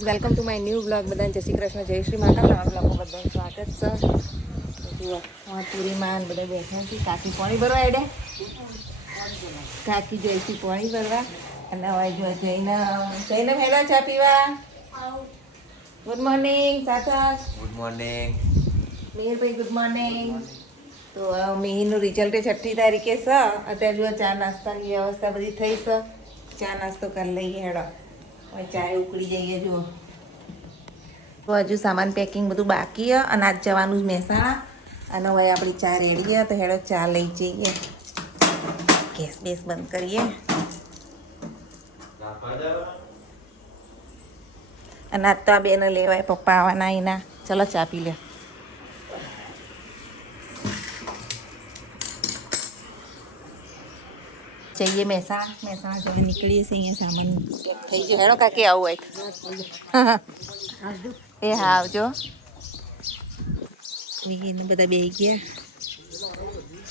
Welcome to my new blog. બધાને જય શ્રી કૃષ્ણ, જય શ્રી માતા. નવા બ્લોગમાં બધાનું સ્વાગત છે. જુઓ પૂરીમાં બધા બેઠા છે. કાકી પાણી ભરવા એડે, કાકી જઈશું પાણી ભરવા. અને હવે જો જઈને હેલા ચા પીવા. Good morning Sathak. Good morning. મિહિરભાઈ ગુડ મોર્નિંગ. તો મિહિરનું રિઝલ્ટ 6મી તારીખે છે. અત્યારે જો ચા નાસ્તાની વ્યવસ્થા બધી થઈ છે. ચા નાસ્તો કરી લઈએ હેડો. હવે ચાય ઉકળી જઈએ. જુઓ તો હજુ સામાન પેકિંગ બધું બાકી છે અને આજ જવાનું જ મહેસાણા. અને હવે આપણી ચા રેડી છે તો હેડો ચા લઈ જઈએ. ગેસ બેસ બંધ કરીએ. અને આજ તો આ બેને લેવાય, પપ્પા આવવાના એના. ચલો ચા પી લે. જઈએ મહેસાણા જલ્દી નીકળીએ છીએ. અહીંયા સામાન પેક થઈ ગયો. હેડો કાકી આવું હોય. એ હા આવજો. એને બધા બેસી ગયા.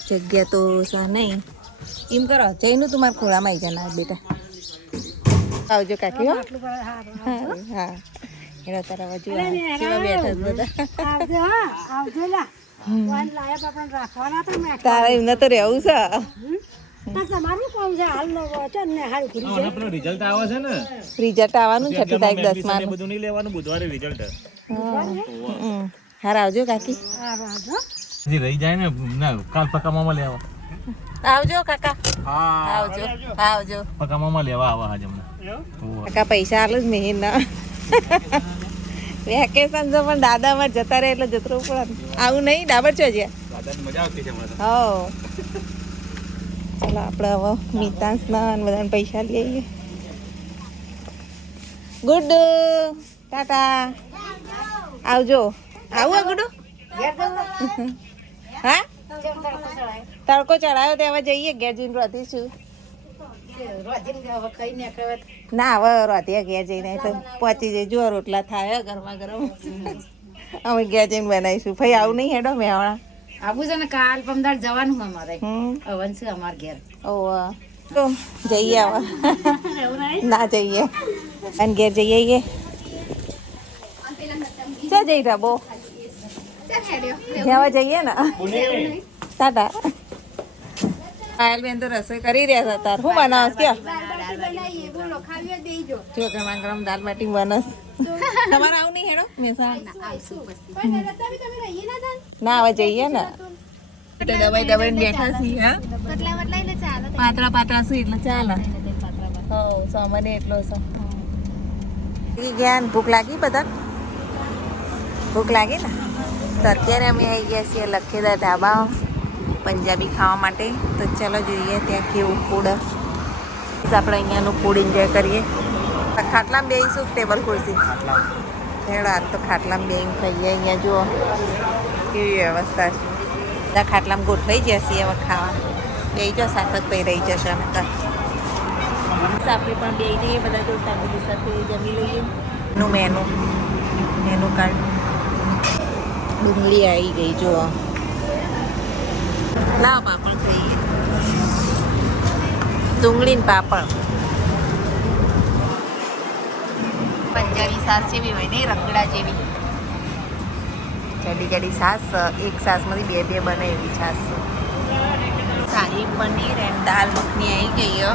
જગ્યા તો સા નહીં. એમ કરો જઈનું તું મારા ખોળામાં આવી જના બેટા. આવજો કાકી. હો હા એના તારા બાજુ કેવા બેઠા બધા. તારા એમને તો રહેવું છે. રિઝલ્ટ આવવાનું 6મી તારીખ 10મા બધું નહીં લેવાનું. બુધવારે રિઝલ્ટ. હાર આવજો કાકી. રહી જાય ને કાલ પકામાં લેવા આવજો કાકા. આવજો આવજો. પકામાં લેવા આવા આજે કાકા પૈસા આલો જ નહીં ના. વેકેશન છે પણ દાદામાં જતા રહે એટલે જતરું પડે. આવું નહીં ડાબર છો જ્યાં મજા આવતી છે. હો ચાલો આપણે હવે મિતાંશના બધાને પૈસા લઈ આવીએ. ગુડ ટાટા. આવજો. આવું ગુડુ. હા તડકો ચડાયો તે હવે જઈએ ઘેર જઈને રોધીશું. ના હવે રોધ્યા ઘેર જઈને તો પહોંચી જઈ. જો રોટલા થાય ગરમા ગરમ. અમે ઘેર જઈને બનાવીશું. ભાઈ આવું નહીં હેડો મેવાણા. આવું છે ને કાલ પમદાર જવાનું અમારે. અવન છે અમાર ઘેર. ઓહ તો જઈએ આવા. ના જઈએ અને ઘેર જઈએ. ચા જઈ રહ્યા બો જવા જઈએ ને. ટાટા. પાયલબેન તો રસોઈ કરી રહ્યા હતા. તાર શું બનાવસ કે જો ગરમા ગરમ દાળ બાટી બનસ. તમારે આવું નહીં હેડો મહેસાણા. ના હવે જઈએ ને. દબાઈ બેઠા છીએ. હા પાતળા શું એટલે ચાલે. હો સામાન્ય એટલો છે. જ્ઞાન ભૂખ લાગી બધા. ભૂખ લાગી ને તો અત્યારે અમે આવી ગયા છીએ લખેદા ઢાબા પંજાબી ખાવા માટે. તો ચાલો જોઈએ ત્યાં કેવું ફૂડ. આપણે અહીંયાનું ફૂડ એન્જોય કરીએ. ખાટલામાં બેસીશું ટેબલ ખુરશી. હેડો આજ તો ખાટલામાં બેસીને ખાઈએ. અહીંયા જુઓ કેવી વ્યવસ્થા છે. બધા ખાટલામાં ગોઠવાઈ જશે હવે ખાવા. બેસી જાઓ સાતક પઈ રહી જશે. અમે તો આપણે પણ બેસી જઈએ બધા જો ફેમિલી સાથે જમી લઈએ. Menu card. ડુંગળી આવી ગઈ જુઓ. લાવ પાપડ ખાઈએ. ડુંગળી ને પાપડ. પંજાબી સાસ જેવી હોય નહીં રગડા જેવી. જાડી જાડી સાસ. એક સાસમાંથી બે બને એવી છાસ. સારી પનીર એન્ડ દાલ મખની આવી ગઈ.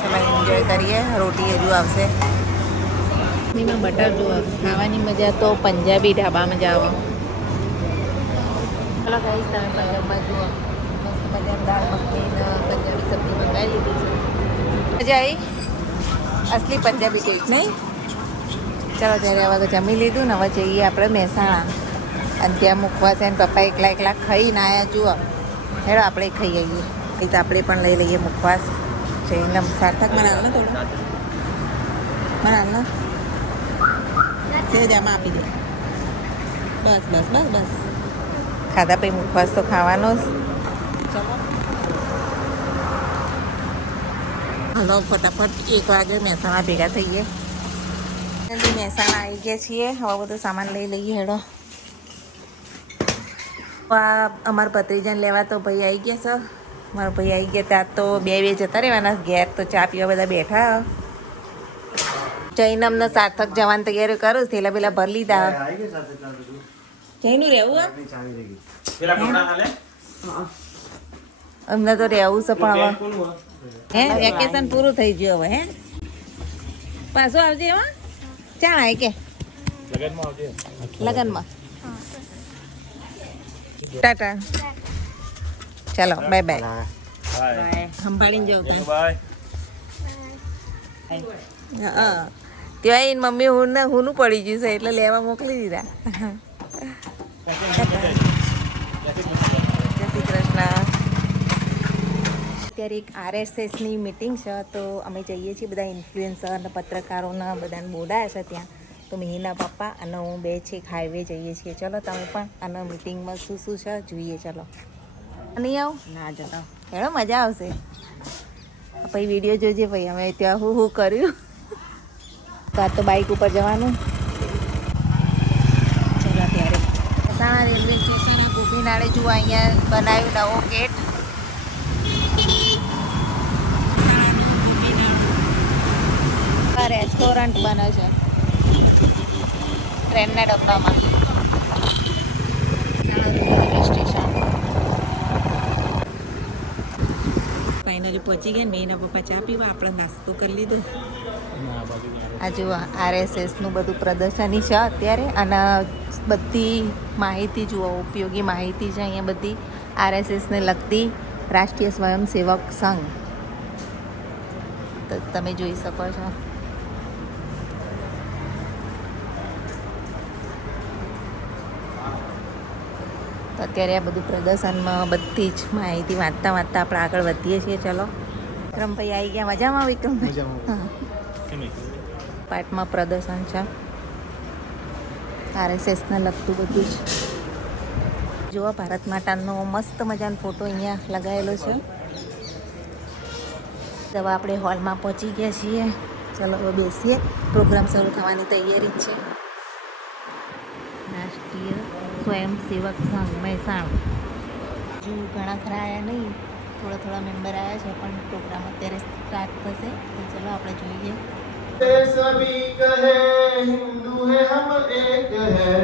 ચલો એન્જોય કરીએ. રોટી હજુ આવશે. એમાં બટર જુઓ. ખાવાની મજા તો પંજાબી ઢાબામાં જ આવે. ચલો ગાઈસ તમે પંજાબમાં જુઓ મસ્ત મજા દાળ મખની પંજાબી સબ્જી મંગાવી લીધી. મજા આવી. અસલી પંજાબી કોઈક નહીં. ચાલો ત્યારે હવે તો જમી લીધું ને હવે જઈએ આપણે મહેસાણા. અને ત્યાં મૂકવા છે ને પપ્પા એકલા ખાઈને આવ્યા. જુઓ હેડો આપણે ખાઈ આવીએ. એ તો આપણે પણ લઈ લઈએ મુખવાસ. જઈને સાર્થક મને હાલ ને થોડું. મને હાલ ને સેજ આમાં આપી દે. બસ ખાધા પછી મુખવાસ તો ખાવાનો જ. ચલો હલો ફટાફટ 1 વાગે મહેસાણા ભેગા થઈએ. મહેસાણા આવી ગયા છીએ. હવે બધું સામાન લઈ લઈએ. હેડો અમારા ભત્રીજાને લેવા તો ભાઈ આવી ગયા છે. મારા ભાઈ આવી ગયા ત્યાં તો બે જતા રહેવાના ઘેર. તો ચા પીવા બધા બેઠા. જૈનમ ને સાર્થક જવાની તૈયારી કરું છું. થેલા પેલા ભરી લીધા. જઈનું રહેવું અમને તો રહેવું છે પણ હવે હે વેકેશન પૂરું થઈ ગયું હવે હે પાછું આવજે એમાં ચાણ આય કે લગનમાં ટાટા ચાલો બાય બાય સંભાળીને જાઉં હા ત્યાં એની મમ્મી હુંનું પડી ગયું છે એટલે લેવા મોકલી દીધા. જય શ્રી કૃષ્ણ. અત્યારે એક RSSની મિટિંગ છે તો અમે જઈએ છીએ બધા ઇન્ફ્લુએન્સર અને પત્રકારોના બધાને બોલાયા છે ત્યાં. તો મિહિરના પપ્પા અને હું બે છેક હાઈવે જઈએ છીએ. ચલો તમે પણ આના મિટિંગમાં શું શું છે જોઈએ. ચલો નહીં આવું ના જતા હેડો મજા આવશે. પછી વિડીયો જોજે ભાઈ અમે ત્યાં હું કર્યું. તો આ તો બાઇક ઉપર જવાનું. ચલો ત્યારે મહેસાણા રેલવે સ્ટેશન ગોપીનાળે જુઓ અહીંયા બનાવ્યું નવો ગેટ. રેસ્ટોરન્ટ બને છે ટ્રેનના ડબ્બામાં. રેલવે સ્ટેશન ફાઇનલી પહોંચી ગયા. મેના પપ્પા ચા પીવા, આપણે નાસ્તો કરી લીધો. આ જુઓ RSSનું બધું પ્રદર્શની છે અત્યારે અને બધી માહિતી જુઓ ઉપયોગી માહિતી છે અહીંયા બધી RSSને લગતી. રાષ્ટ્રીય સ્વયંસેવક સંઘ તો તમે જોઈ શકો છો. તો અત્યારે આ બધું પ્રદર્શનમાં બધી જ માહિતી વાંચતા વાંચતા આપણે આગળ વધીએ છીએ. ચલો વિક્રમભાઈ આવી ગયા. મજામાં વિક્રમભાઈ? પાર્ટમાં પ્રદર્શન છે RSSને લગતું બધું જ. જુઓ ભારત માતાનો મસ્ત મજાનો ફોટો અહીંયા લગાવેલો છે. હવે આપણે હોલમાં પહોંચી ગયા છીએ. ચલો હવે બેસીએ. પ્રોગ્રામ શરૂ થવાની તૈયારી જ છે. રાષ્ટ્રીય સ્વયંસેવક સંઘ મહેસાણા. હજુ ઘણા ખરા આવ્યા નહીં, થોડા થોડા મેમ્બર આવ્યા છે પણ પ્રોગ્રામ અત્યારે સ્ટાર્ટ થશે. તો ચલો આપણે જોઈએ. सभी कहे हिंदू है हम एक है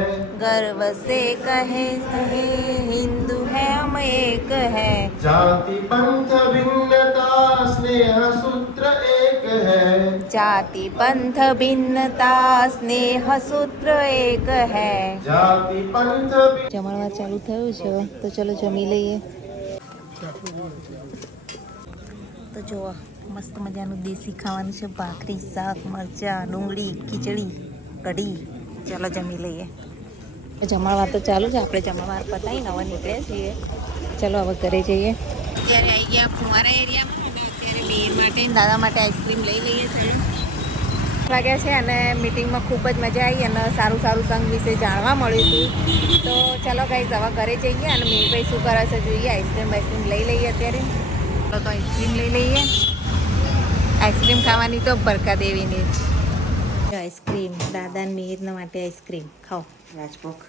गर्व से કહે સહે હિન્દુ હૈ હમ એક હૈ जाति पंथ भिन्नता स्नेह सूत्र एक है જાતિ પંથ ભિન્નતા સ્નેહ સૂત્ર એક હૈ. जाति पंथ જમણવાર ચાલુ થયું છે તો ચલો જમી લઈએ. તો જુઓ મસ્ત મજાનું દેશી ખાવાનું છે. ભાખરી, શાક, મરચાં, ડુંગળી, ખીચડી, કઢી. ચલો જમી લઈએ. જમણવાર તો ચાલુ છે. આપણે જમણવાર પતાવીને હવે નીકળ્યા છીએ. ચલો હવે ઘરે જઈએ. અત્યારે આવી ગયા ફુવારા એરિયામાં અને અત્યારે બેન માટે દાદા માટે આઈસ્ક્રીમ લઈ લઈએ છીએ. વાગ્યા છે અને મિટિંગમાં ખૂબ જ મજા આવી અને સારું સારું સંઘ વિશે જાણવા મળ્યું હતું. તો ચલો ગાઈઝ હવે ઘરે જઈએ અને મેરભાઈ શું કરે છે જોઈએ. આઈસ્ક્રીમ લઈ લઈએ અત્યારે. તો આઈસ્ક્રીમ લઈ લઈએ. આઈસ્ક્રીમ ખાવાની તો બરકા દેવીની જ. આઈસ્ક્રીમ દાદા મિહિરના માટે આઈસ્ક્રીમ ખાઓ. રાજભોગ